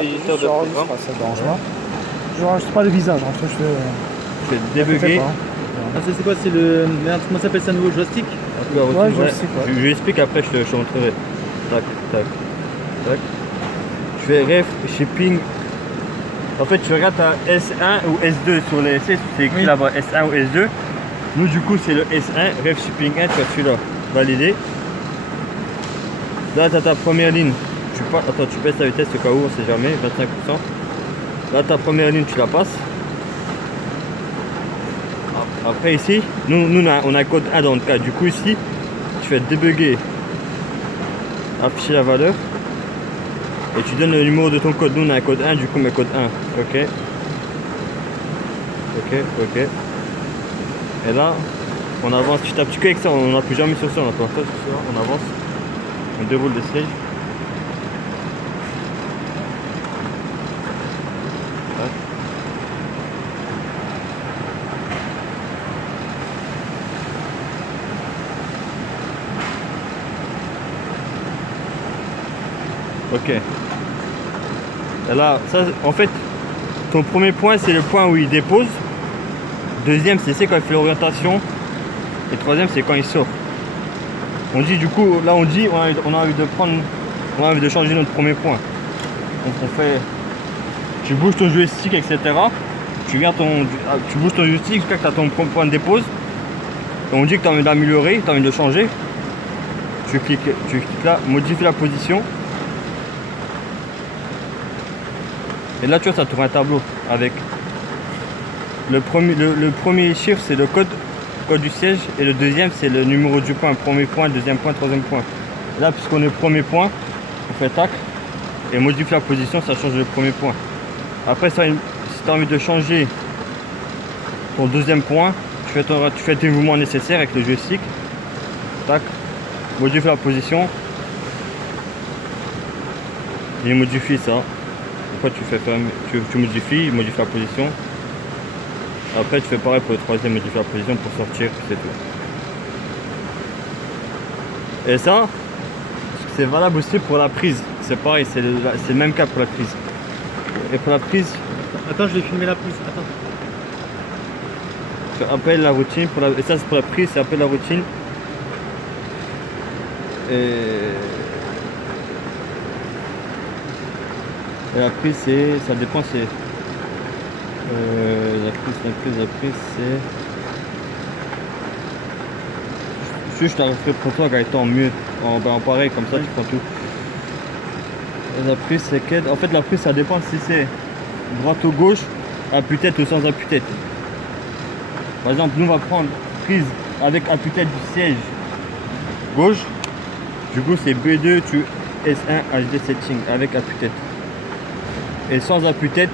éditeur de programme. Ça ne dérange pas. Je n'enregistre pas le visage, hein, je fais débugger. Ah, c'est quoi? C'est le. Merde, comment s'appelle ça, nouveau joystick? Ouais, joystick, ouais. Je l'explique après, je te montrerai. Tac, tac, tac. Je fais ref shipping. En fait, tu regardes ta S1 ou S2 sur les SS, c'est écrit là-bas S1 ou S2. Nous, du coup, c'est le S1, ref shipping 1, tu as celui-là, validé. Là, tu as ta première ligne. Attends, tu baisses la vitesse au cas où, on sait jamais, 25%. Là, ta première ligne, tu la passes. Après, ici, nous on a code 1 dans le cas. Du coup, ici, tu fais débugger, afficher la valeur. Et tu donnes le numéro de ton code. Nous, on a un code 1, du coup, mais code 1. Ok. Ok, ok. Et là, on avance. Tu tapes avec ça, on n'appuie jamais sur ça, on n'appuie pas sur ça. On avance. On déroule le siège. Ok. Et là, ça, en fait, ton premier point, c'est le point où il dépose. Deuxième, c'est quand il fait l'orientation. Et troisième, c'est quand il sort. On dit, du coup, là, on dit, on a envie de prendre, on a envie de changer notre premier point. Donc, on fait, tu bouges ton joystick, etc. Tu bouges ton joystick jusqu'à ce que tu as ton point de dépose. Et on dit que tu as envie d'améliorer, tu as envie de changer. Tu cliques là, modifie la position. Et là, tu vois, ça tourne un tableau avec le premier chiffre, c'est le code du siège, et le deuxième, c'est le numéro du point. Premier point, deuxième point, troisième point. Et là, puisqu'on est au premier point, on fait tac et modifie la position, ça change le premier point. Après, si tu as envie de changer ton deuxième point, tu fais tes mouvements nécessaires avec le joystick. Tac, modifie la position. Et modifie ça. Après tu modifies, il modifie la position. Après tu fais pareil pour le troisième, modifie la position pour sortir, c'est tout. Et ça, c'est valable aussi pour la prise. C'est pareil, c'est le même cas pour la prise. Et pour la prise... Attends, je vais filmer la prise, attends. Tu appelles la routine, et ça c'est pour la prise, c'est appelle la routine. Et la prise, ça dépend, c'est la prise, c'est... Je t'en referai pour toi, Gaëtan, mieux, en pareil, comme ça tu prends tout. Et la prise, c'est quelle? En fait, la prise, ça dépend si c'est droite ou gauche, appui-tête ou sans appui-tête. Par exemple, nous, on va prendre prise avec appui-tête du siège gauche. Du coup, c'est B2, tu S1 HD setting avec appui-tête. Et sans appui-tête,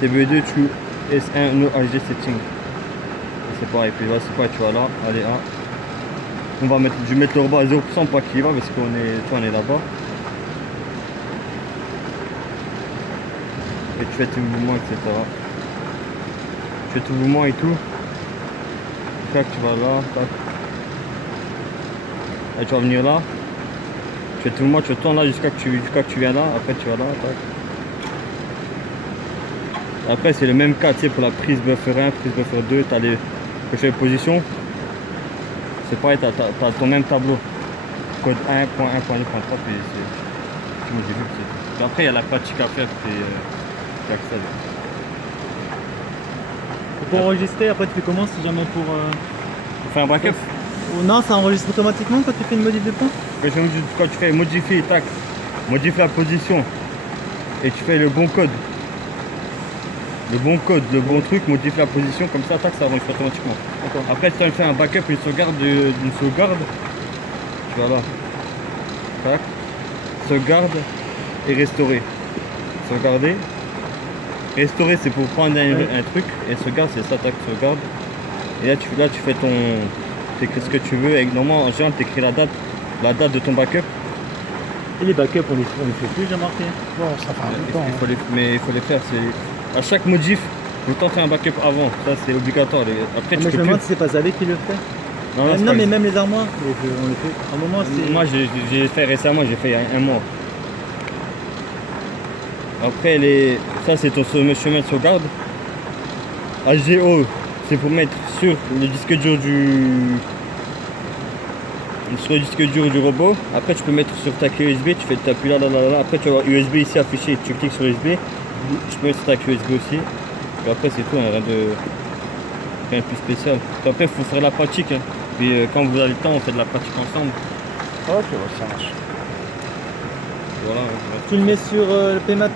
c'est B2, tu S1 no HD setting. C'est pareil, puis là c'est quoi, tu vois là, allez 1. Je vais mettre le robot à 0% pas qu'il va parce qu'on est là-bas. Et tu fais tes mouvements, etc. Tu fais tes mouvements et tout. Tac, tu vas là, tac. Et tu vas venir là. Tu fais tes mouvements, tu tournes là jusqu'à que tu viens là, après tu vas là, tac. Après c'est le même cas, tu sais, pour la prise buffer 1, prise buffer 2, tu as les positions. C'est pareil, tu as ton même tableau. Code 1.1.2.3, puis tu modifies. Après il y a la pratique à faire, puis tu accèdes. Pour enregistrer, après tu fais comment si jamais pour faire un backup? Non, ça enregistre automatiquement quand tu fais une modif de point? Quand tu fais modifier, tac, modifie la position et tu fais le bon code. Le bon truc, modifie la position, comme ça, tac, ça enregistre automatiquement. Après, si tu as fait un backup, une sauvegarde, tu vas là. Tac. Sauvegarde et restaurer. Sauvegarder. Restaurer, c'est pour prendre un truc, et sauvegarde, c'est ça, tac, sauvegarde. Et là, tu fais tu écris ce que tu veux. Normalement, en général, tu écris la date de ton backup. Et les backups, on les fait plus, j'ai remarqué. Bon, ça fait un temps. Mais il faut les faire. À chaque modif, autant faire un backup avant. Ça, c'est obligatoire. Après, moi, je me demande si c'est pas Zavé qui le fait. Non, mais même les armoires, on le fait. À un moment, c'est... Moi, j'ai fait récemment, j'ai fait un mois. Après, ça c'est ton chemin de sauvegarde. HDO, c'est pour mettre sur le disque dur du robot. Après, tu peux mettre sur ta clé USB, tu fais t'appuies là. Après, tu vas avoir USB ici affiché, tu cliques sur USB. Tu peux mettre sur ta clé USB aussi. Et après, c'est tout, hein, rien de plus spécial. Puis après, il faut faire la pratique. Hein. Puis quand vous avez le temps, on fait de la pratique ensemble. Ok, ouais, ça marche. Voilà. Tu le mets sur le P maintenant.